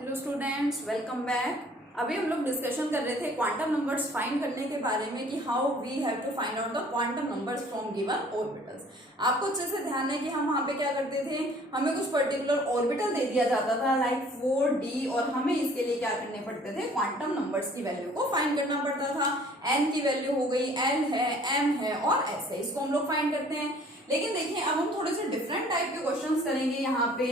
Hello students, welcome back. अभी हम लोग डिस्कशन कर रहे थे क्वांटम नंबर्स फाइंड करने के बारे में कि how we have to find out the quantum numbers from given orbitals. आपको अच्छे से ध्यान है कि हम वहां पे क्या करते थे, हमें कुछ पर्टिकुलर ऑर्बिटल दे दिया जाता था लाइक 4D, और हमें इसके लिए क्या करने पड़ते थे, क्वांटम नंबर्स की वैल्यू को फाइंड करना पड़ता था। n की वैल्यू हो गई, l है, m है और s है, इसको हम लोग फाइंड करते हैं। लेकिन देखिए अब हम थोड़े से डिफरेंट टाइप के क्वेश्चंस करेंगे यहाँ पे।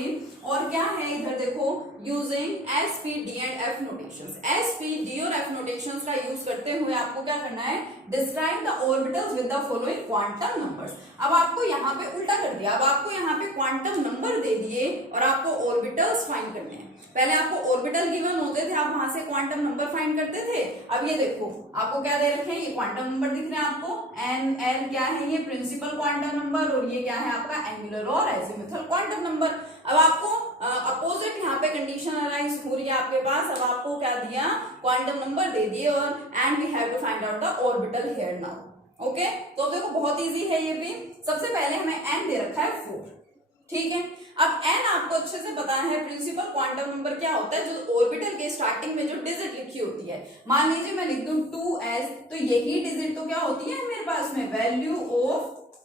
और क्या है इधर देखो, using S P D and F notations. S P D और एफ नोटेशंस का यूज करते हुए आपको क्या करना है, describe the orbitals with the following quantum numbers. अब आपको यहाँ पे उल्टा कर दिया, अब आपको यहाँ पे क्वांटम नंबर दे दिए और आपको ऑर्बिटल्स फाइंड करने हैं। पहले आपको ऑर्बिटल गिवन होते थे, आप वहां से क्वांटम नंबर फाइंड करते थे। अब ये देखो आपको क्या दे रखे हैं, ये क्वांटम नंबर दिख रहे हैं आपको, एन एल क्या है, ये प्रिंसिपल क्वांटम नंबर, और ये क्या है आपका एंगुलर और एजिमुथल क्वांटम नंबर। अब आपको अपोजिट यहाँ पे कंडीशन अराइज हो रही है आपके पास। अब आपको क्या दिया, क्वांटम नंबर दे दिए और and we have to find out the orbital here now. Okay, तो अब देखो बहुत इजी है ये भी। सबसे पहले हमें एन दे रखा है 4, ठीक है। अब n आपको अच्छे से पता है, प्रिंसिपल क्वांटम नंबर क्या होता है, जो ऑर्बिटल के स्टार्टिंग में जो डिजिट लिखी होती है। मान लीजिए मैं लिख दूं 2s, तो यही डिजिट तो क्या होती है मेरे पास में, वैल्यू ऑफ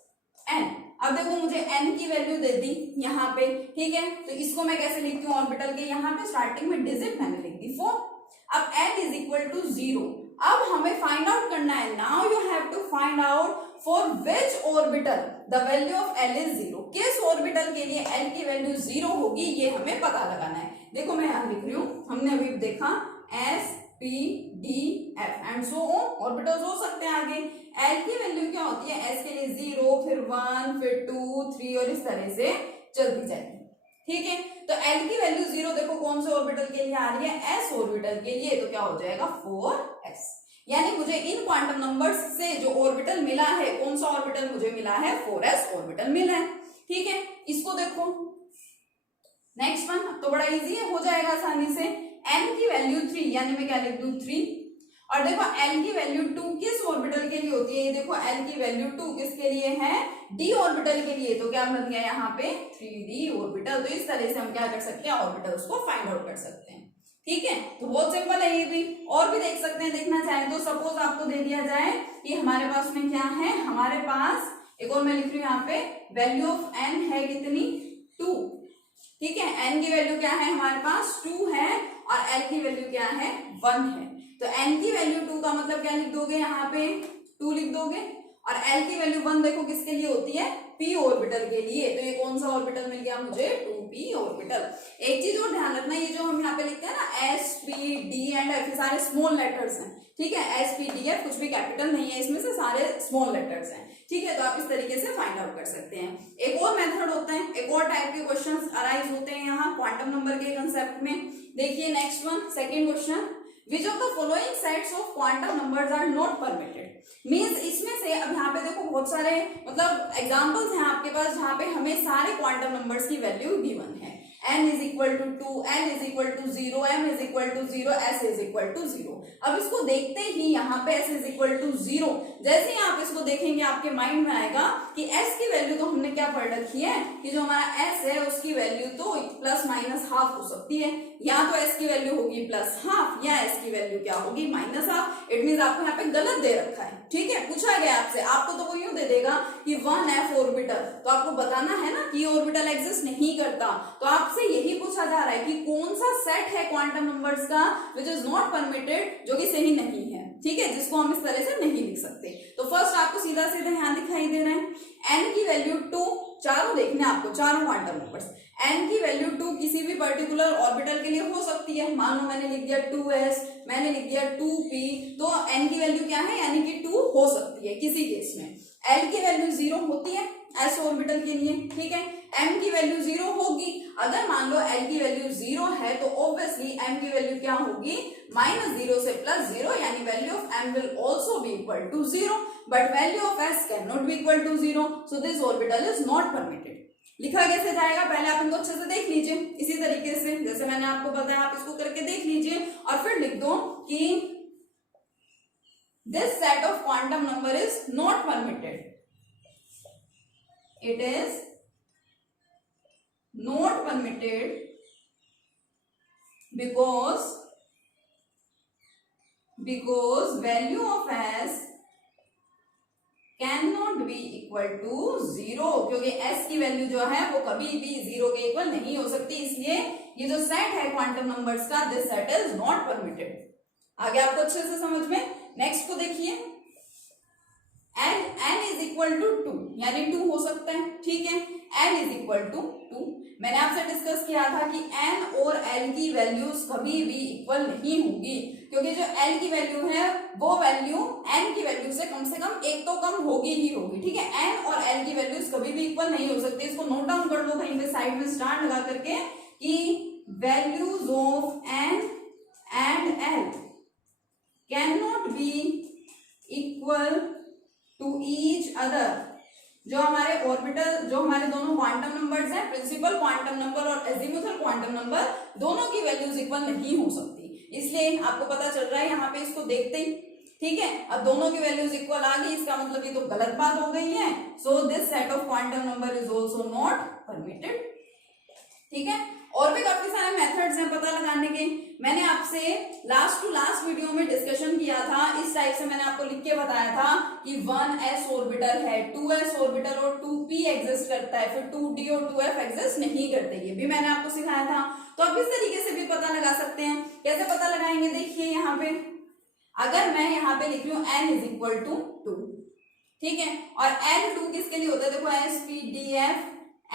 n। अब देखो मुझे n की वैल्यू दे दी यहाँ पे, ठीक है, तो इसको मैं कैसे लिखती हूँ, ऑर्बिटल के यहाँ पे स्टार्टिंग में डिजिट मैंने लिख दी 4। अब n इज इक्वल टू 0। अब हमें फाइंड आउट करना है, now you have to find out for which orbital the value of l is 0। किस ऑर्बिटल के लिए l की वैल्यू 0 होगी, ये हमें पता लगाना है। देखो मैं यहां लिख रही हूँ, हमने अभी देखा s p d f and so on, orbitals हो सकते हैं आगे। l की वैल्यू क्या होती है, s के लिए 0, फिर 1, फिर 2, 3 और इस तरह से चलती जाएगी, ठीक है। तो l की वैल्यू 0 देखो कौन से ऑर्बिटल के लिए आ रही है, s ऑर्बिटल के लिए, तो क्या हो जाएगा 4s। यानी मुझे इन क्वांटम नंबर्स से जो ऑर्बिटल मिला है, कौन सा ऑर्बिटल मुझे मिला है, 4s ऑर्बिटल मिला है, ठीक है। इसको देखो नेक्स्ट वन, तो बड़ा इजी है, हो जाएगा आसानी से। n की वैल्यू 3, यानी मैं क्या लिख दूं 3। और देखो l की वैल्यू 2 किस ऑर्बिटल के लिए होती है, ये देखो l की वैल्यू 2 किसके लिए है, d ऑर्बिटल के लिए, तो क्या बन गया यहाँ पे 3d ऑर्बिटल। तो इस तरह से हम क्या कर सकते हैं, ऑर्बिटल्स को फाइंड आउट कर सकते हैं, ठीक है। तो बहुत सिंपल है ये भी, और भी देख सकते हैं, देखना चाहें तो। सपोज आपको दे दिया जाए कि हमारे पास में क्या है, हमारे पास एक और मैं लिख रही हूँ यहाँ पे, वैल्यू ऑफ n है कितनी, 2, ठीक है। n की वैल्यू क्या है हमारे पास 2 है, और l की वैल्यू क्या है 1 है। तो n की वैल्यू 2 का मतलब क्या लिख दोगे, यहाँ पे 2 लिख दोगे, और l की वैल्यू 1 देखो किसके लिए होती है, p ऑर्बिटल के लिए। तो ये कौन सा ऑर्बिटल मिल गया मुझे, 2p ऑर्बिटल। एक चीज और ध्यान रखना, ये जो हम यहाँ पे लिखते हैं ना s p d and f, ये सारे स्मॉल लेटर्स हैं, ठीक है। s p d f कुछ भी कैपिटल नहीं है इसमें से, सारे स्मॉल लेटर्स हैं, ठीक है। तो आप इस तरीके से फाइंड आउट कर सकते हैं। एक और मेथड होता है, एक और टाइप के क्वेश्चंस अराइज होते हैं यहाँ क्वांटम नंबर के कंसेप्ट में। देखिए next one, second question, which of the following sets of quantum numbers are not permitted. Means इसमें से, अब यहाँ पे देखो बहुत सारे मतलब एग्जांपल्स हैं आपके पास जहाँ पे हमें सारे क्वांटम नंबर्स की वैल्यू गिवन है। n is equal to 2, n is equal to 0, m is equal to 0, s is equal to 0। अब इसको देखते ही यहाँ पे s इज इक्वल टू 0, जैसे ही आप इसको देखेंगे आपके माइंड में आएगा कि s की वैल्यू तो हमने क्या पढ़ रखी है, कि जो हमारा s है उसकी वैल्यू तो प्लस माइनस हाफ हो सकती है। या तो s की वैल्यू होगी प्लस हाफ, या s की वैल्यू क्या होगी माइनस हाफ। इट मींस आपको यहाँ पे गलत दे रखा है, ठीक है। पूछा गया आपसे, आपको तो वो यूं दे देगा कि 1f ऑर्बिटल, तो आपको बताना है ना कि ऑर्बिटल एग्जिस्ट नहीं करता। तो आपसे यही पूछा जा रहा है कि कौन सा सेट है क्वांटम नंबर्स का विच इज नॉट परमिटेड, जो कि सही नहीं है, ठीक है, जिसको हम इस तरह से नहीं लिख सकते। तो फर्स्ट आपको सीधा सीधा यहाँ दिखाई दे रहा है, n की वैल्यू 2, चारों देखने आपको, चारों क्वांटम नंबर्स। n की वैल्यू 2 किसी भी पर्टिकुलर ऑर्बिटल के लिए हो सकती है। मान लो मैंने लिख दिया 2s, मैंने लिख दिया 2p, तो n की वैल्यू क्या है, यानी कि 2 हो सकती है किसी केस में। l की वैल्यू 0 होती है s ऑर्बिटल के लिए, ठीक है। m की वैल्यू 0 होगी, अगर मान लो l की वैल्यू 0 है तो ऑब्वियसली m की वैल्यू क्या होगी, -0 से +0, यानी value of m will also be equal to 0, but value of s can not be equal to 0, so this orbital is not permitted. लिखा कैसे जाएगा, पहले आप इनको अच्छे से देख लीजिए, इसी तरीके से जैसे मैंने आपको बताया, आप इसको करके देख लीजिए और फिर लिख दो कि this set of quantum number is not permitted, it is not permitted because value of s can not be equal to 0, क्योंकि s की वैल्यू जो है वो कभी भी 0 के इक्वल नहीं हो सकती, इसलिए ये जो सेट है क्वांटम नंबर्स का, this set is not permitted. आगे आपको अच्छे से समझ में। नेक्स्ट को देखिए, n इज इक्वल टू 2, यानी 2 हो सकता है, ठीक है। n इज इक्वल टू 2, मैंने आपसे डिस्कस किया था कि n और l की वैल्यूज कभी भी इक्वल नहीं होगी, क्योंकि जो l की वैल्यू है वो वैल्यू n की वैल्यू से कम एक तो कम होगी ही होगी, ठीक है। n और l की वैल्यूज कभी भी इक्वल नहीं हो सकती। इसको नोट डाउन कर लो कहीं पे साइड में स्टार लगा करके कि values of n and l can not be equal to each other. जो हमारे ऑर्बिटल, जो हमारे दोनों क्वांटम नंबर्स हैं, प्रिंसिपल क्वांटम नंबर और एजीमुथल क्वांटम नंबर, दोनों की वैल्यूज इक्वल नहीं हो सकती। इसलिए आपको पता चल रहा है यहाँ पे इसको देखते ही, ठीक है। अब दोनों की वैल्यूज इक्वल आ गई, इसका मतलब ये तो गलत बात हो गई है। So this set of quantum number is also not permitted, ठीक है। और भी काफी सारे मेथड्स हैं पता लगाने के। मैंने आपसे लास्ट टू लास्ट वीडियो में डिस्कशन किया था, इस टाइप से मैंने आपको लिख के बताया था कि 1s ऑर्बिटल है, 2s ऑर्बिटल और 2p एग्जिस्ट करता है, फिर 2d और 2f एग्जिस्ट नहीं करते, ये भी मैंने आपको सिखाया था। तो आप इस तरीके से भी पता लगा सकते हैं। कैसे पता लगाएंगे, देखिए यहाँ पे अगर मैं यहाँ पे लिख रही हूँ n इज इक्वल टू 2, ठीक है, और n 2 किसके लिए होता है, देखो s p d f,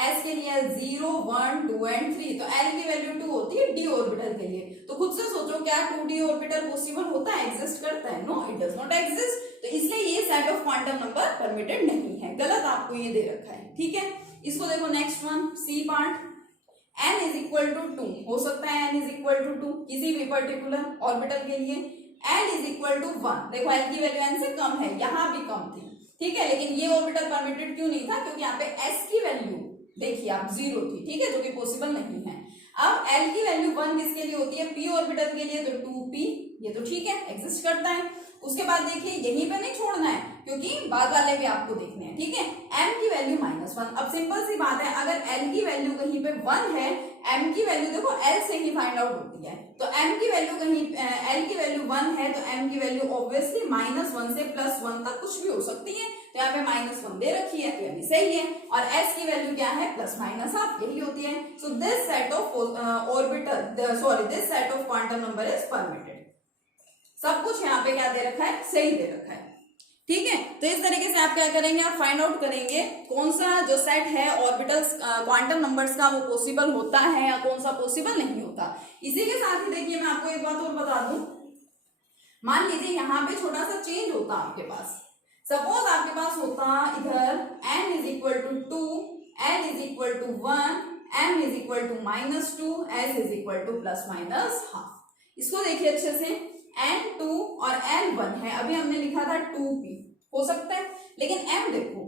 s के लिए 0 1 2 एंड 3, तो l की वैल्यू 2 होती है d ऑर्बिटल के लिए। तो खुद से सोचो क्या 2d ऑर्बिटल पॉसिबल होता है, एग्जिस्ट करता है? No, it does not exist. तो इसलिए ये set of quantum number permitted नहीं है, गलत आपको ये दे रखा है, ठीक है। इसको देखो next one, C part, n is equal to 2 हो सकता है, n इज इक्वल टू 2 किसी भी पर्टिकुलर ऑर्बिटल के लिए। n इज इक्वल टू 1, देखो l की वैल्यू n से कम है, यहाँ भी कम थी, ठीक है, लेकिन ये ऑर्बिटल परमिटेड क्यों नहीं था, क्योंकि यहाँ पे s की वैल्यू देखिए आप 0 थी, ठीक है, जो कि पॉसिबल नहीं है। अब l की वैल्यू 1 किसके लिए होती है, p ऑर्बिटल के लिए, तो 2p, ये तो ठीक है, एग्जिस्ट करता है। उसके बाद देखिए यहीं पे नहीं छोड़ना है, क्योंकि बाद वाले भी आपको देखने हैं, ठीक है। m की वैल्यू -1, अब सिंपल सी बात है, अगर l की वैल्यू कहीं पे 1 है, m की वैल्यू देखो l से ही फाइंड आउट होती है, तो m की वैल्यू कहीं l की वैल्यू 1 है, तो m की वैल्यू ऑब्वियसली -1 से +1 तक कुछ भी हो सकती है, तो यहाँ पे -1 दे रखी है, तो यानी सही है। और s की वैल्यू क्या है, ±1 यही होती है। So this set of orbital, sorry, this set of quantum number is permitted. सब कुछ यहाँ पे क्या दे रखा है, सही दे रखा है, ठीक है। तो इस तरीके से आप क्या करेंगे, आप फाइंड आउट करेंगे कौन सा जो सेट है ऑर्बिटल्स क्वांटम नंबर्स का वो पॉसिबल होता है या कौन सा पॉसिबल नहीं होता। इसी के साथ ही देखिए मैं आपको एक बात और बता दूं, मान लीजिए यहाँ पे छोटा सा चेंज होता आपके पास, सपोज आपके पास होता इधर n is equal to 2, n is equal to 1, m is equal to -2, s is equal to ±½ इसको देखिए अच्छे से, n2 और n1 है, अभी हमने लिखा था 2p, हो सकता है, लेकिन m देखो,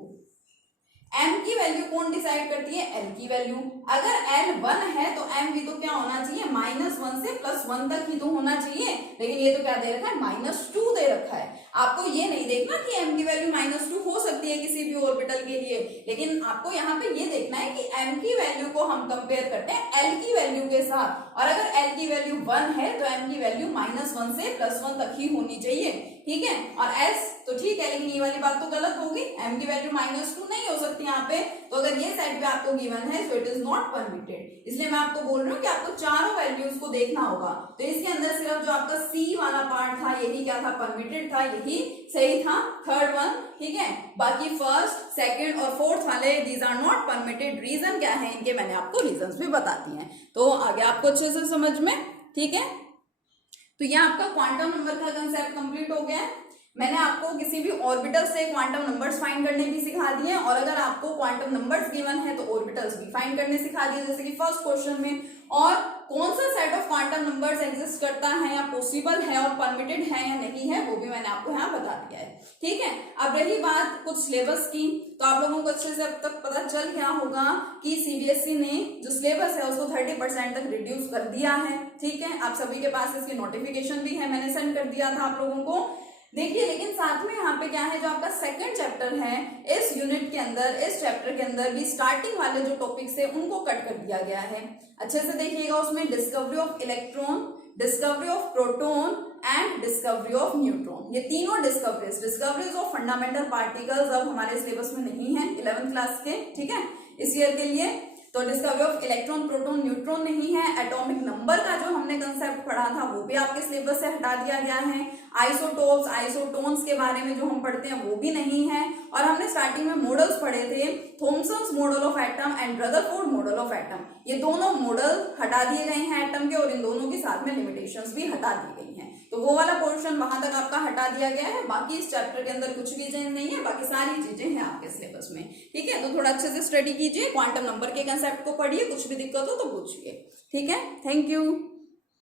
m की वैल्यू कौन डिसाइड करती है, l की वैल्यू। अगर l 1 है तो m भी तो क्या होना चाहिए, -1 से +1 तक ही तो होना चाहिए, लेकिन ये तो क्या दे रखा है, -2 दे रखा है। आपको ये नहीं देखना कि m की वैल्यू -2 हो सकती है किसी भी ऑर्बिटल के लिए, लेकिन आपको यहाँ पे ये देखना है कि m की वैल्यू को हम कंपेयर करते हैं l की वैल्यू के साथ, और अगर l की वैल्यू 1 है तो m की वैल्यू -1 से +1 तक ही होनी चाहिए, ठीक है। और s तो ठीक है, लेकिन ये वाली बात तो गलत होगी, m की वैल्यू -2 नहीं हो सकती यहाँ पे, तो अगर ये सेट पे आपको गिवन है, so it is not permitted. इसलिए मैं आपको बोल रही हूँ कि आपको चारों वैल्यूज को देखना होगा। तो इसके अंदर सिर्फ जो आपका C वाला पार्ट था यही क्या था, परमिटेड था, यही सही था, थर्ड वन, ठीक है। बाकी फर्स्ट, सेकंड और फोर्थ वाले these are not permitted. Reason क्या है इनके, मैंने आपको रीजंस भी बताती हैं, तो आगे आपको अच्छे से समझ में, ठीक है। तो ये आपका क्वांटम नंबर का कंसेप्ट कंप्लीट हो गया है। मैंने आपको किसी भी ऑर्बिटल से क्वांटम नंबर्स फाइंड करने भी सिखा दिए, और अगर आपको क्वांटम नंबर्स गिवन है तो ऑर्बिटल्स भी फाइंड करने सिखा दिए, जैसे कि फर्स्ट क्वेश्चन में। और कौन सा set of quantum numbers exist करता है या पॉसिबल है और परमिटेड है या नहीं है, वो भी मैंने आपको यहाँ बता दिया है, ठीक है। अब रही बात कुछ सिलेबस की, तो आप लोगों को अच्छे से अब तक पता चल गया होगा कि सीबीएसई ने जो सिलेबस है उसको 30% तक रिड्यूस कर दिया है, ठीक है। आप सभी के पास इसकी नोटिफिकेशन भी है, मैंने सेंड कर दिया था आप लोगों को। देखिए लेकिन साथ में यहाँ पे क्या है, जो आपका सेकंड चैप्टर है इस यूनिट के अंदर, इस चैप्टर के अंदर भी स्टार्टिंग वाले जो टॉपिक्स है उनको कट कर दिया गया है। अच्छे से देखिएगा, उसमें discovery of electron, discovery of proton and discovery of neutron, ये तीनों डिस्कवरीज ऑफ फंडामेंटल पार्टिकल्स अब हमारे सिलेबस में नहीं है 11th क्लास के, ठीक है, इस ईयर के लिए। तो discovery of electron, proton, neutron नहीं है। एटॉमिक नंबर का जो हमने कंसेप्ट पढ़ा था वो भी आपके सिलेबस से हटा दिया गया है। आइसोटोप्स, आइसोटोन्स के बारे में जो हम पढ़ते हैं वो भी नहीं है। और हमने स्टार्टिंग में मॉडल्स पढ़े थे, Thomson's model of atom and Rutherford model of atom, ये दोनों मॉडल हटा दिए गए हैं एटम के, और इन दोनों के साथ में लिमिटेशंस भी हटा दी गई हैं। तो वो वाला पोर्शन वहां तक आपका हटा दिया गया है। बाकी इस चैप्टर के अंदर कुछ भी चेंज नहीं है, बाकी सारी चीजें हैं आपके सिलेबस में, ठीक है। तो थोड़ा अच्छे से स्टडी कीजिए, क्वांटम नंबर के कंसेप्ट को पढ़िए, कुछ भी दिक्कत हो तो पूछिए, ठीक है। Thank you.